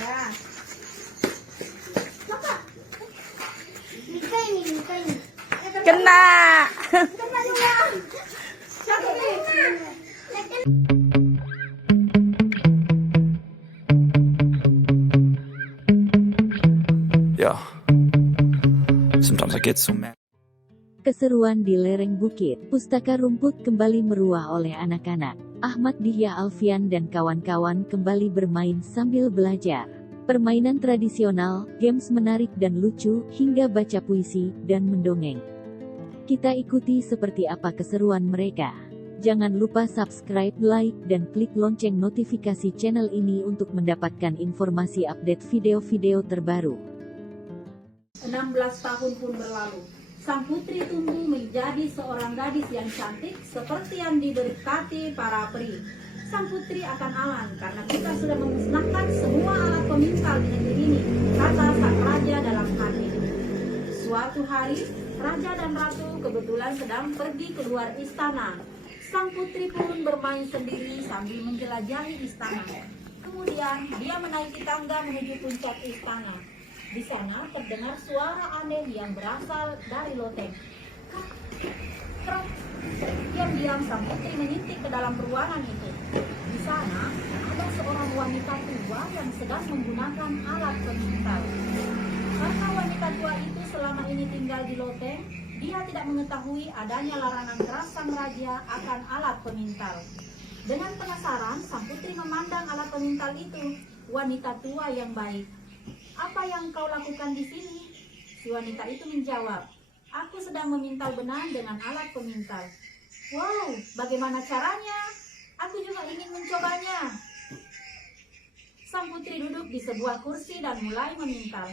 Ya. Nikah ini. Kena. Kena juga. Satu nih. Yeah. Sometimes I get so mad. Keseruan di lereng bukit, pustaka rumput kembali meruah oleh anak-anak. Ahmad Dihya Alfian dan kawan-kawan kembali bermain sambil belajar. Permainan tradisional, games menarik dan lucu, hingga baca puisi dan mendongeng. Kita ikuti seperti apa keseruan mereka. Jangan lupa subscribe, like, dan klik lonceng notifikasi channel ini untuk mendapatkan informasi update video-video terbaru. 16 tahun pun berlalu. Sang putri tumbuh menjadi seorang gadis yang cantik seperti yang diberkati para peri. Sang putri akan aman karena kita sudah memusnahkan semua alat pemintal di negeri ini, kata sang raja dalam hati. Suatu hari, raja dan ratu kebetulan sedang pergi keluar istana. Sang putri pun bermain sendiri sambil menjelajahi istana. Kemudian, dia menaiki tangga menuju puncak istana. Di sana terdengar suara aneh yang berasal dari loteng. Krek. Diam-diam sang putri mengintip ke dalam ruangan itu. Di sana ada seorang wanita tua yang sedang menggunakan alat pemintal. Karena wanita tua itu selama ini tinggal di loteng, dia tidak mengetahui adanya larangan keras sang raja akan alat pemintal. Dengan penasaran, sang putri memandang alat pemintal itu. Wanita tua yang baik. Apa yang kau lakukan di sini? Si wanita itu menjawab, aku sedang memintal benang dengan alat pemintal. Wow, bagaimana caranya? Aku juga ingin mencobanya. Sang putri duduk di sebuah kursi dan mulai memintal.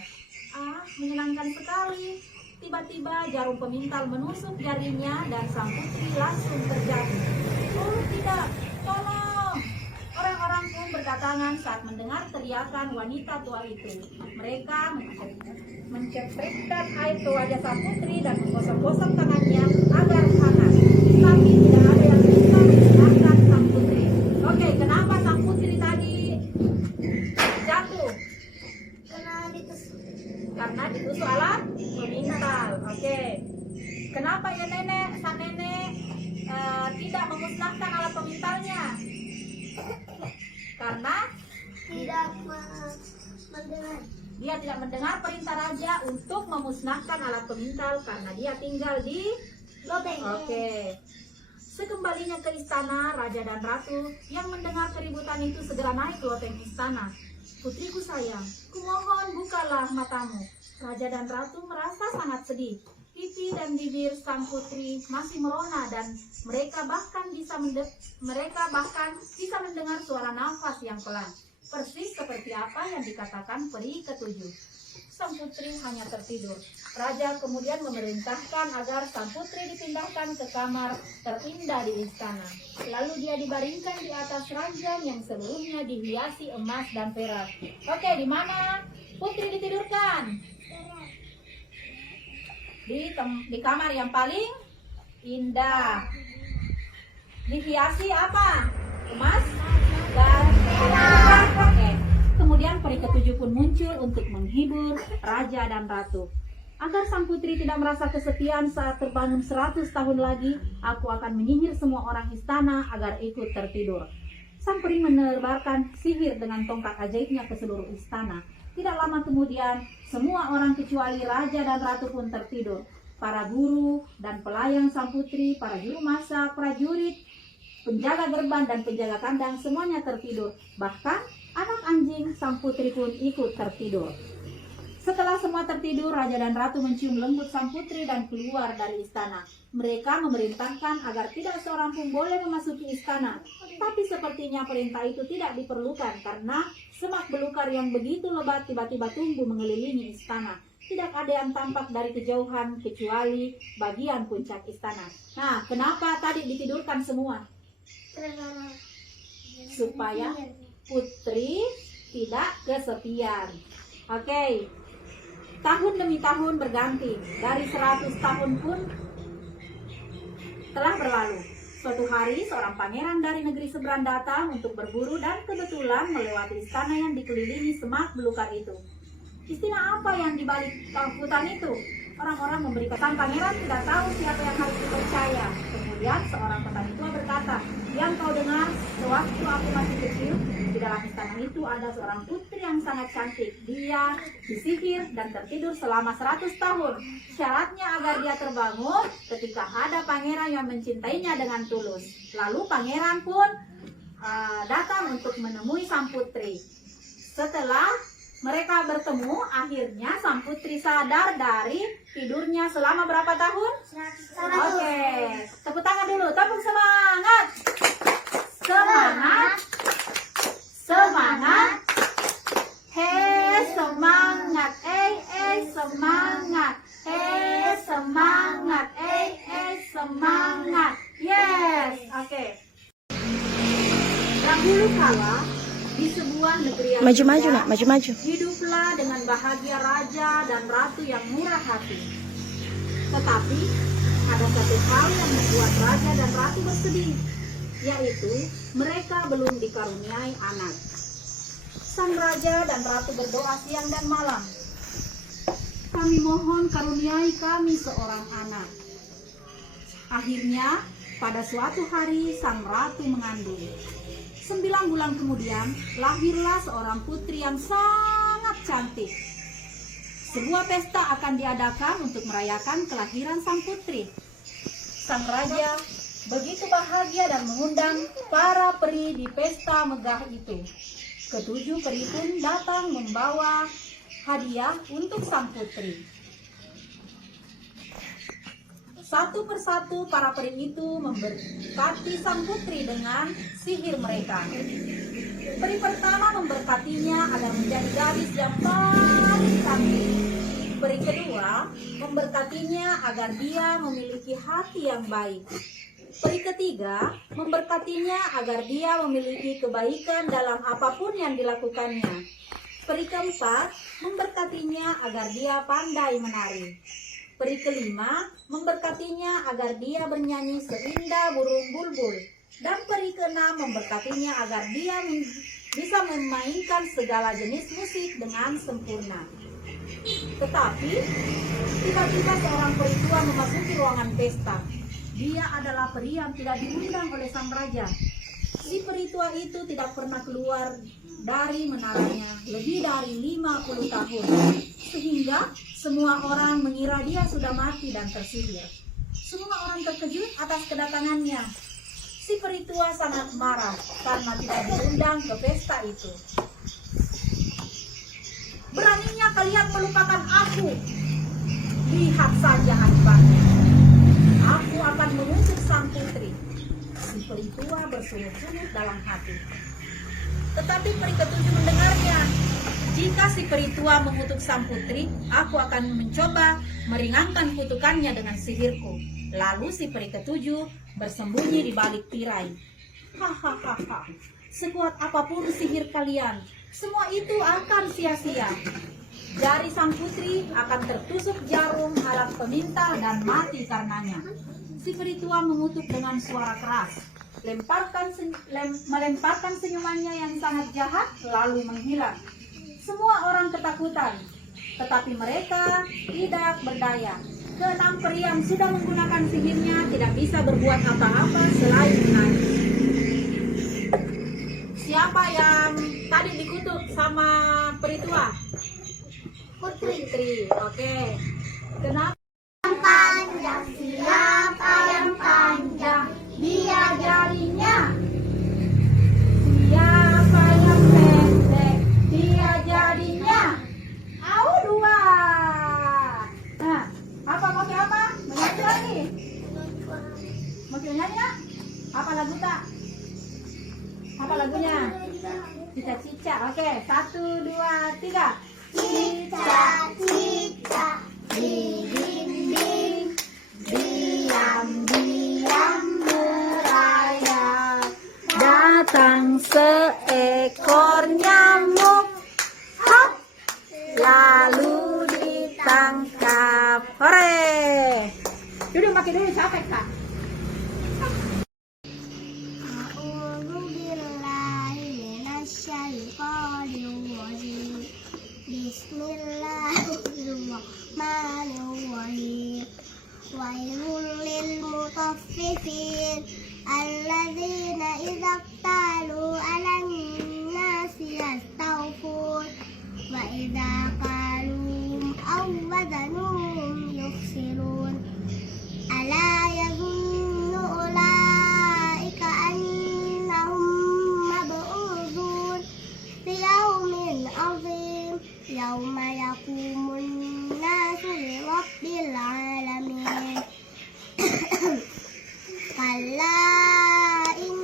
Menyenangkan sekali. Tiba-tiba jarum pemintal menusuk jarinya dan sang putri langsung terjatuh. Oh tidak, tolong! Orang-orang pun berdatangan saat mendengar teriakan wanita tua itu. Mereka mencepretkan air ke wajah sang putri dan menggosok-gosok tangannya agar hangat. Tapi tidak ada yang bisa menyelamatkan sang putri. Oke, kenapa sang putri tadi jatuh? Karena ditusuk alat pemintal. Oke. Kenapa ya sang nenek tidak memusnahkan alat pemintalnya? Karena dia tidak mendengar perintah raja untuk memusnahkan alat pemintal karena dia tinggal di loteng. Oke. Sekembalinya ke istana, raja dan ratu yang mendengar keributan itu segera naik ke loteng istana. Putriku sayang, kumohon bukalah matamu. Raja dan ratu merasa sangat sedih. Pipi dan bibir sang putri masih merona dan mereka bahkan bisa mendengar suara nafas yang pelan, persis seperti apa yang dikatakan peri ketujuh. Sang putri hanya tertidur. Raja kemudian memerintahkan agar sang putri dipindahkan ke kamar terindah di istana. Lalu dia dibaringkan di atas ranjang yang sebelumnya dihiasi emas dan perak. Oke, di mana putri ditidurkan? Di kamar yang paling indah. Dihiasi apa? Emas dan perak. Oke. Kemudian peri ketujuh pun muncul untuk menghibur raja dan ratu. Agar sang putri tidak merasa kesepian saat terbangun 100 tahun lagi, aku akan menyihir semua orang istana agar ikut tertidur. Sang peri menebarkan sihir dengan tongkat ajaibnya ke seluruh istana. Tidak lama kemudian, semua orang kecuali raja dan ratu pun tertidur. Para guru dan pelayang sang putri, para juru masak, prajurit, penjaga gerbang dan penjaga kandang semuanya tertidur. Bahkan anak anjing sang putri pun ikut tertidur. Setelah semua tertidur, raja dan ratu mencium lembut sang putri dan keluar dari istana. Mereka memerintahkan agar tidak seorang pun boleh memasuki istana. Tapi sepertinya perintah itu tidak diperlukan karena semak belukar yang begitu lebat tiba-tiba tumbuh mengelilingi istana. Tidak ada yang tampak dari kejauhan kecuali bagian puncak istana. Nah, kenapa tadi ditidurkan semua? Supaya putri tidak kesepian. Oke. Tahun demi tahun berganti. Dari 100 tahun pun telah berlalu. Suatu hari, seorang pangeran dari negeri seberang datang untuk berburu dan kebetulan melewati istana yang dikelilingi semak belukar itu. Istilah apa yang dibalik hutan itu? Orang-orang memberikan pangeran tidak tahu siapa yang harus dipercaya. Kemudian seorang petani tua berkata, "Yang kau dengar, sewaktu aku masih kecil, di dalam istana itu ada seorang putri yang sangat cantik. Dia disihir dan tertidur selama 100 tahun. Syaratnya agar dia terbangun ketika ada pangeran yang mencintainya dengan tulus." Lalu pangeran pun datang untuk menemui sang putri. Setelah mereka bertemu, akhirnya sang putri sadar dari tidurnya selama berapa tahun? 100. Oke, tepuk tangan dulu, tepuk semangat. Semangat. Semangat. Hei semangat, semangat. Hei semangat, semangat. Yes, oke. Dahulu kala di sebuah negeri yang Maju-maju, indah, Nak, maju-maju. hiduplah dengan bahagia raja dan ratu yang murah hati. Tetapi ada satu hal yang membuat raja dan ratu bersedih, yaitu mereka belum dikaruniai anak. Sang raja dan ratu berdoa siang dan malam, "Kami mohon karuniai kami seorang anak." Akhirnya pada suatu hari sang ratu mengandung. 9 bulan kemudian lahirlah seorang putri yang sangat cantik. Sebuah pesta akan diadakan untuk merayakan kelahiran sang putri. Sang raja begitu bahagia dan mengundang para peri di pesta megah itu. Ketujuh peri pun datang membawa hadiah untuk sang putri. Satu persatu para peri itu memberkati sang putri dengan sihir mereka. Peri pertama memberkatinya agar menjadi gadis yang paling cantik. Peri kedua memberkatinya agar dia memiliki hati yang baik. Peri ketiga memberkatinya agar dia memiliki kebaikan dalam apapun yang dilakukannya. Peri keempat memberkatinya agar dia pandai menari. Peri kelima memberkatinya agar dia bernyanyi seindah burung bulbul. Dan peri keenam memberkatinya agar dia bisa memainkan segala jenis musik dengan sempurna. Tetapi tiba-tiba seorang peri tua memasuki ruangan pesta. Dia adalah peri yang tidak diundang oleh sang raja. Si peri tua itu tidak pernah keluar dari menaranya lebih dari 50 tahun. Sehingga semua orang mengira dia sudah mati dan tersihir. Semua orang terkejut atas kedatangannya. Si peri tua sangat marah karena tidak diundang ke pesta itu. "Beraninya kalian melupakan aku? Lihat saja akibatnya. Aku akan mengusir sang putri." Si peri tua bersungut-sungut dalam hati. Tetapi peri ketujuh mendengarnya. "Jika si peri tua mengutuk sang putri, aku akan mencoba meringankan kutukannya dengan sihirku." Lalu si peri ketujuh bersembunyi di balik tirai. "Hahaha, sekuat apapun sihir kalian, semua itu akan sia-sia. Jari sang putri akan tertusuk jarum alat peminta dan mati karenanya." Si peri tua mengutuk dengan suara keras, melemparkan senyumannya yang sangat jahat, lalu menghilang. Semua orang ketakutan, tetapi mereka tidak berdaya. Keenam peri yang sudah menggunakan sihirnya tidak bisa berbuat apa-apa selain menangis. Siapa yang tadi dikutuk sama peri tua? Putri. Oke. Kenapa? Panjang, siapa yang panjang? Dia jarinya. Siapa yang pendek? Dia jadinya. Au dua. Nah, apa mau apa? Menyanyi lagi. Mau nyanyi ya? Apa lagu tak? Apa lagunya? Cica-cica. Oke, 1, 2, 3. Cica-cica di dinding, diam-diam merayap. Datang seekor nyamuk, hop, lalu ditangkap. Hore! Duduk pakai dulu, capek tak? المطففين الذين إذا اكتالوا على الناس يستوفون وإذا قالوا أو وزنوهم يخسرون ألا يظن أولئك أنهم مبعوثون ليوم عظيم يوم يقوم الناس لرب العالمين كلا إن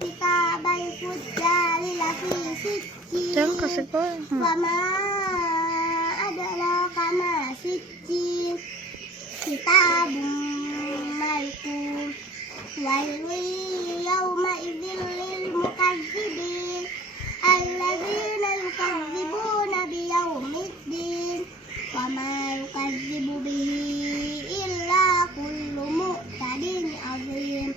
كتاب الفجار لفي سجين وما أدراك ما سجين كتاب مرقوم ويل يومئذ للمكذبين الذين يكذبون بيوم الدين وما يكذب به إلا كل معتد عظيم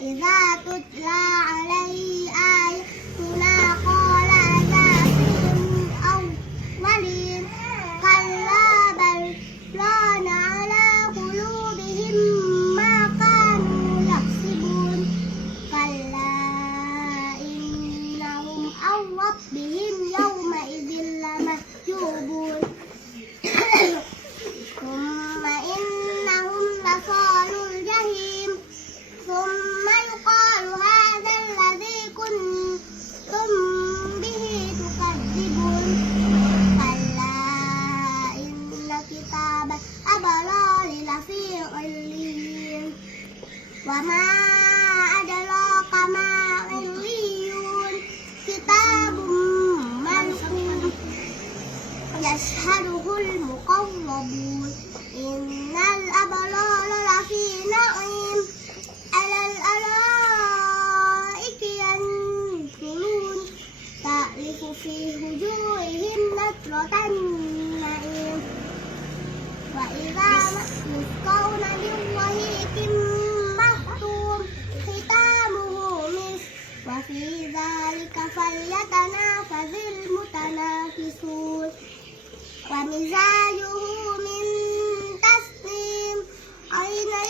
إذا تتلى عليه آياتنا قال أساطير الأولين كلا بل ران على قلوبهم ما كانوا يكسبون كلا إنهم عن ربهم يومئذ لمحجوبون ثم إنهم لصالوا الجحيم ثم يقال هذا الذي كنتم به تكذبون كلا إن كتاب الأبرار لفي عليين وما أدراك ما عليون كتاب مرقوم يشهده المقربون إن الأبرار لفي نعيم على الأرائك ينظرون تعرف في وجوههم نضرة النعيم وإذا يسقون من رحيق مختوم ختامه مسك وفي ذلك فليتنافس المتنافسون ومزاجه من تسنيم عينا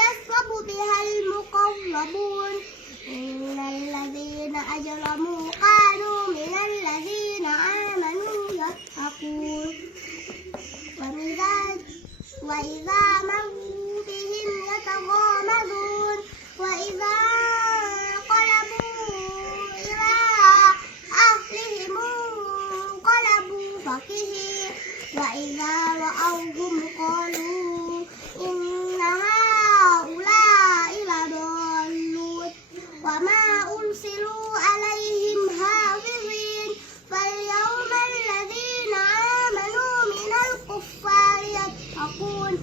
يشرب بها المقربون إن الذين أجرموا كانوا من الذين آمنوا يضحكون وإذا مروا بهم يتغامزون وإذا انقلبوا إلى أهلهم انقلبوا فكهين وإذا رأوهم قالوا إن هؤلاء لضالون وما أرسلوا عليهم حافظين فاليوم الذين آمنوا من الكفار يضحكون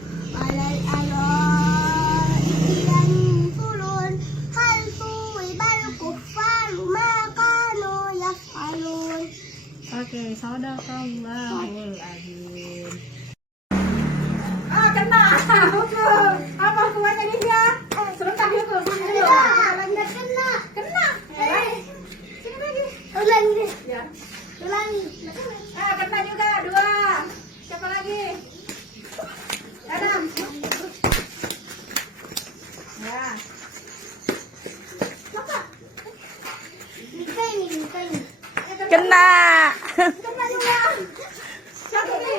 على الأرائك ينظرون هل ثوب الكفار ما كانوا يفعلون. Oke, sadaqallahul azim. Kena. Hukum. Apa hukumannya dia? Sebentar dihukum. Kena. Sini lagi. Ulangi deh. Ya. Ulangi. Kena juga 2. Siapa lagi? Adam. Ya. Nika ini. Kena. Kena juga. Siapa lagi?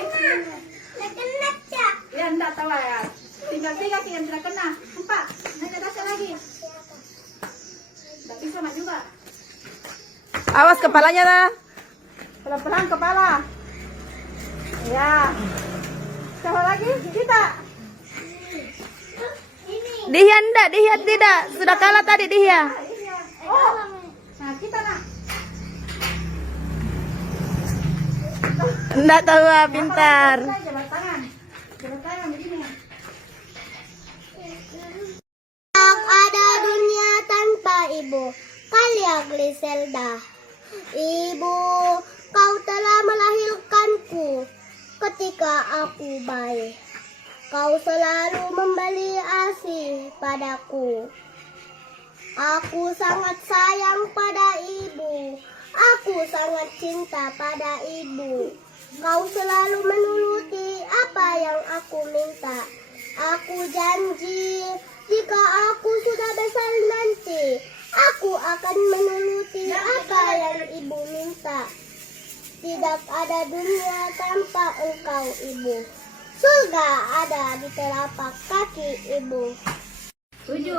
Kena, Cak. Ya, enggak tahu ya. Tinggal 3 yang tidak kena. 4. Naik ke atasnya lagi. Enggak bisa juga. Awas kepalanya lah. Pelan-pelan kepala. Ya. Siapa lagi? Kita. Dihya enggak, Dihya tidak. Sudah kalah tadi Dihya. Oh. Nah, kita nak. Enggak tahu ah, pintar. Jabat tangan. Jabat tangan begini. Ada dunia tanpa ibu, Kalia Griselda. Ibu, kau telah melahirkanku ketika aku bayi. Kau selalu memberi ASI padaku. Aku sangat sayang pada ibu. Aku sangat cinta pada ibu. Kau selalu menuruti apa yang aku minta. Aku janji Jika aku sudah besar nanti, aku akan menuruti apa yang ibu minta. Tidak ada dunia tanpa engkau, ibu. Surga ada di telapak kaki ibu. 7.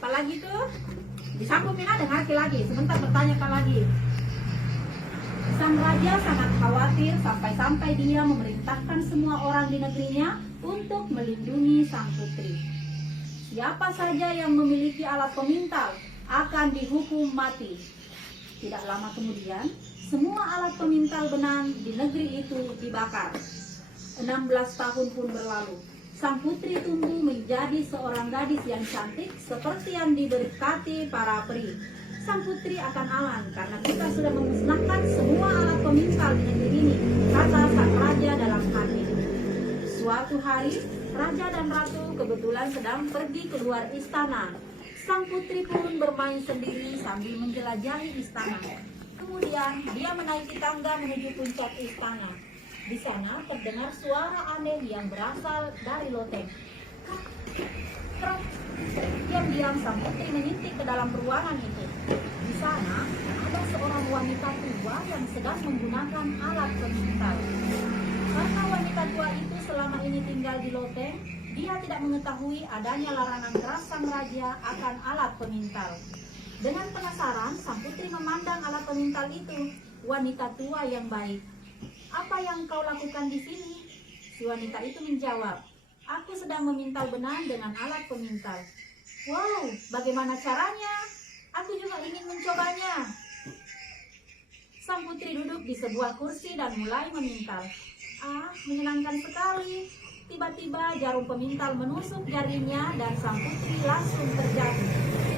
Apa lagi tuh? Disambung Mina, dengar lagi. Sebentar bertanyakan lagi. Sang raja sangat khawatir sampai-sampai dia memerintahkan semua orang di negerinya untuk melindungi sang putri. Siapa saja yang memiliki alat pemintal akan dihukum mati. Tidak lama kemudian, semua alat pemintal benang di negeri itu dibakar. 16 tahun pun berlalu. Sang putri tumbuh menjadi seorang gadis yang cantik seperti yang diberkati para peri. Sang putri akan aman karena kita sudah memusnahkan semua alat pemintal di negeri ini, kata sang raja dalam hati. Suatu hari, raja dan ratu kebetulan sedang pergi keluar istana. Sang putri pun bermain sendiri sambil menjelajahi istana. Kemudian dia menaiki tangga menuju puncak istana. Di sana terdengar suara aneh yang berasal dari loteng. Krok, krok. Diam-diam sang putri mengintip ke dalam ruangan itu. Di sana ada seorang wanita tua yang sedang menggunakan alat pemintal. Karena wanita tua itu selama ini tinggal di loteng, dia tidak mengetahui adanya larangan keras sang raja akan alat pemintal. Dengan penasaran, sang putri memandang alat pemintal itu. Wanita tua yang baik. Apa yang kau lakukan di sini? Si wanita itu menjawab, aku sedang memintal benang dengan alat pemintal. Wow, bagaimana caranya? Aku juga ingin mencobanya. Sang putri duduk di sebuah kursi dan mulai memintal. Ah, menyenangkan sekali. Tiba-tiba jarum pemintal menusuk jarinya dan sang putri langsung terjatuh.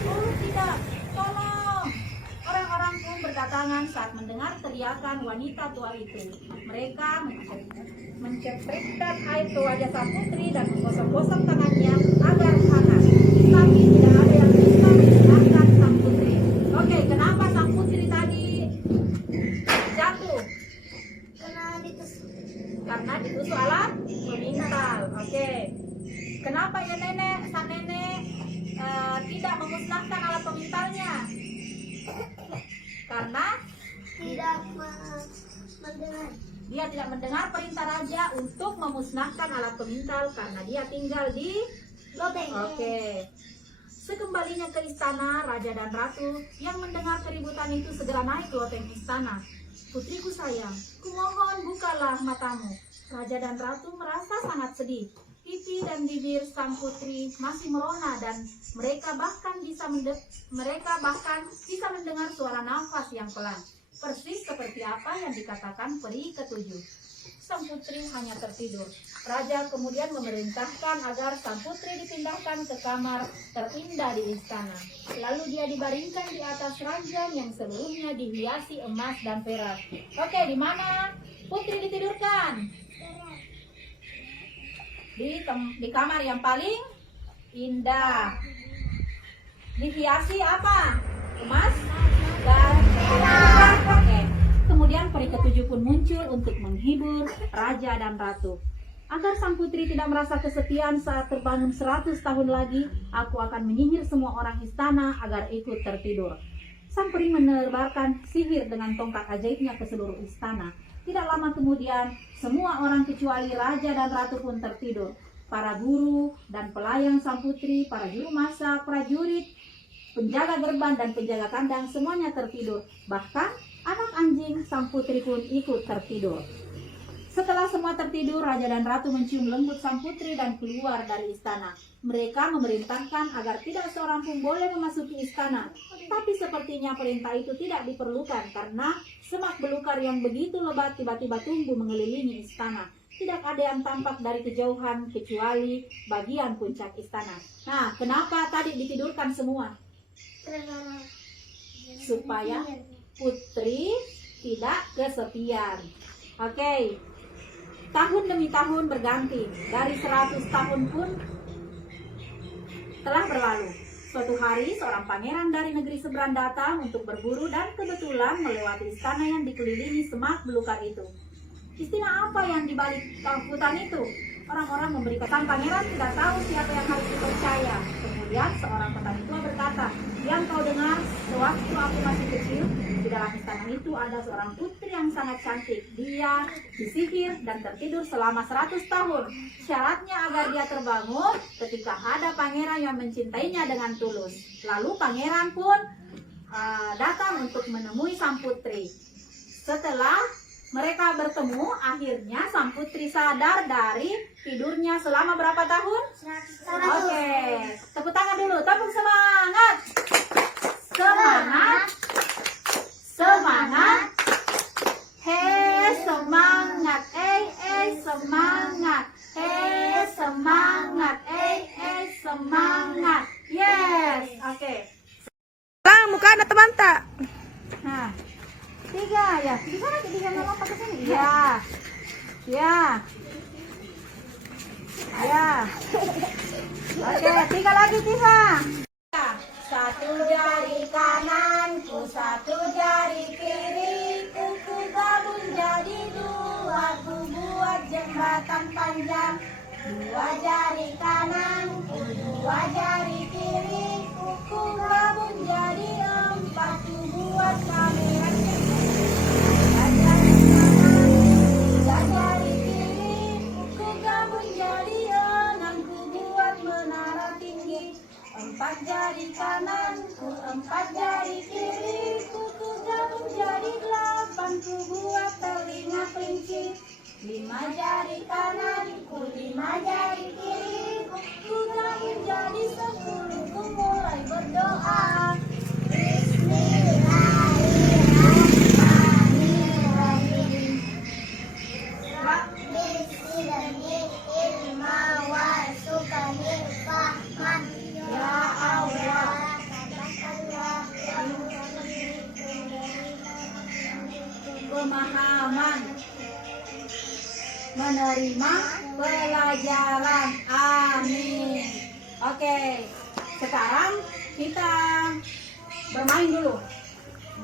Oh tidak, tolong! Orang-orang pun berdatangan saat mendengar teriakan wanita tua itu. Mereka mencepritkan air ke wajah sang putri dan menggosok-gosok tangannya agar hangat. Tapi tidak ada yang bisa menyelamatkan sang putri. Oke, kenapa sang putri tadi jatuh? Karena ditusuk alat pemintal. Oke. Kenapa ya sang nenek tidak memusnahkan alat pemintalnya? Karena dia tidak mendengar perintah raja untuk memusnahkan alat pemintal karena dia tinggal di loteng. Oke. Sekembalinya ke istana, raja dan ratu yang mendengar keributan itu segera naik ke loteng istana. Putriku sayang, kumohon bukalah matamu. Raja dan ratu merasa sangat sedih. Pipi dan bibir sang putri masih merona dan mereka bahkan bisa mendengar suara nafas yang pelan, persis seperti apa yang dikatakan peri ketujuh. Sang putri hanya tertidur. Raja kemudian memerintahkan agar sang putri dipindahkan ke kamar terindah di istana. Lalu dia dibaringkan di atas ranjang yang seluruhnya dihiasi emas dan perak. Oke, di mana putri ditidurkan? Di kamar yang paling indah. Dihiasi apa? Emas dan perak. Oke. Kemudian peri ketujuh pun muncul untuk menghibur raja dan ratu. Agar sang putri tidak merasa kesepian saat terbangun 100 tahun lagi, aku akan menyihir semua orang istana agar ikut tertidur. Sang peri menebarkan sihir dengan tongkat ajaibnya ke seluruh istana. Tidak lama kemudian, semua orang kecuali raja dan ratu pun tertidur. Para guru dan pelayan sang putri, para juru masak, prajurit, penjaga gerbang dan penjaga kandang semuanya tertidur. Bahkan anak anjing sang putri pun ikut tertidur. Setelah semua tertidur, raja dan ratu mencium lembut sang putri dan keluar dari istana. Mereka memerintahkan agar tidak seorang pun boleh memasuki istana. Tapi sepertinya perintah itu tidak diperlukan karena semak belukar yang begitu lebat tiba-tiba tumbuh mengelilingi istana. Tidak ada yang tampak dari kejauhan kecuali bagian puncak istana. Nah, kenapa tadi ditidurkan semua? Supaya putri tidak kesepian. Oke. Tahun demi tahun berganti. Dari 100 tahun pun telah berlalu. Suatu hari seorang pangeran dari negeri seberang datang untuk berburu dan kebetulan melewati istana yang dikelilingi semak belukar itu. Istilah apa yang dibalik hutan itu? Orang-orang memberikan. Sang pangeran tidak tahu siapa yang harus dipercaya. Kemudian seorang petani tua berkata, "Yang kau dengar, sewaktu aku masih kecil, di dalam istana itu ada seorang putri yang sangat cantik. Dia disihir dan tertidur selama 100 tahun. Syaratnya agar dia terbangun ketika ada pangeran yang mencintainya dengan tulus. Lalu pangeran pun datang untuk menemui sang putri. Setelah mereka bertemu, akhirnya sang putri sadar dari tidurnya selama berapa tahun? 100. Oke, tepuk tangan dulu, tepuk semangat. Semangat. Semangat. Semangat. Semangat. Semangat. Semangat. Yes. Oke. Lang, muka anak teman tak? Nah, 3 ya. Bisa nggak jadi yang lompat ke sini? Ya. Ya. Ya. Oke, 3 lagi, Tiha. 1 jari kananku, 1 jari kiriku, ku gabung jadi 2, ku buat jembatan panjang. 2 jari kananku, 2 jari kiriku, ku gabung jadi 4, ku buat kamera. 2 jari kananku, 2 jari kiriku, ku gabung jadi 6, ku buat menara tinggi. 4 jari kananku, 4 jari kiriku, ku gabung jadi 8, ku buat telinga kelinci. 5 jari kananku, 5 jari kiriku, ku gabung jadi 10, ku mulai berdoa. Bismillahirrahmanirrahim. Ya Allah, pemahaman, menerima pelajaran. Amin. Oke, sekarang kita bermain dulu.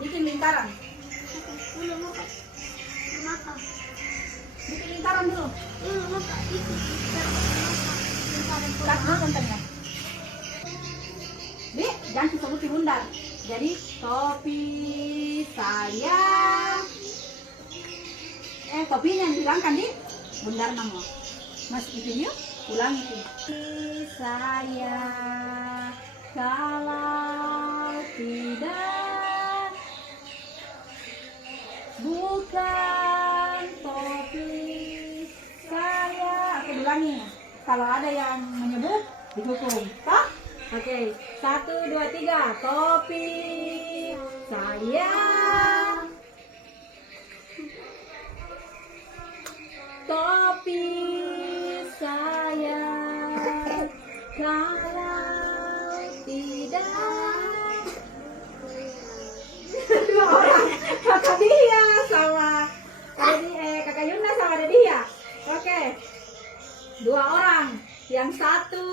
Bikin lingkaran. Bikin lingkaran dulu. Udah nonton ya. Bi, jangan sebutin bundar. Jadi topi saya. Topinya dihilangkan di bundar nama. Mas video ulangi itu. Topi saya kalau tidak bukan topi saya. Aku ulangi. Kalau ada yang menyebut dihukum. Toh? Oke, 1, 2, 3. Topi saya. Topi saya. Kalau tidak. Dua orang. Kakak dia sama Kakak Yunda sama dia. Oke. 2 orang. Yang satu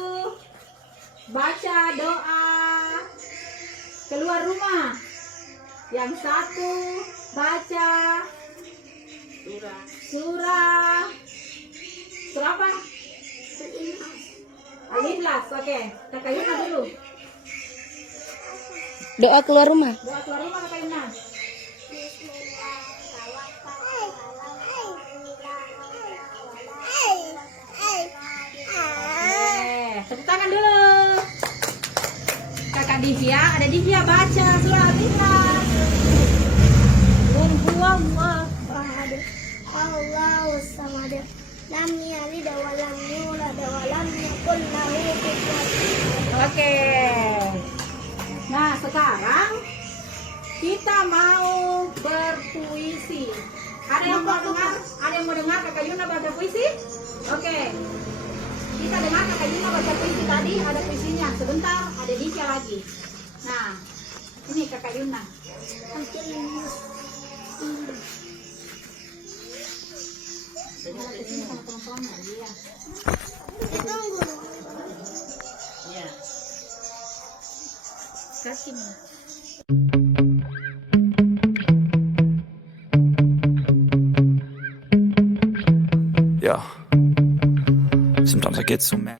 baca doa keluar rumah. Yang satu baca surah apa? Al-Ikhlas. Oke, Kakak Yuna dulu. Doa keluar rumah. Doa keluar rumah Kakak Yuna. Tepuk tangan dulu. Kakak Divya, ada Divya baca surah Al-Ikhlas. Allahu samad. Lam yalid wa lam yulad wa lam yakul lahu kufuwan ahad. Oke. Nah, sekarang kita mau berpuisi. Ada yang mau dengar? Ada yang mau dengar Kakak Yuna baca puisi? Oke. Kita dengar Kakak Yuna baca puisi tadi, ada puisinya. Sebentar, ada Divya lagi. Nah, ini Kakak Yuna. Kesini sama teman-teman dia. Iya. Kasih. Yeah. Sometimes I get so mad.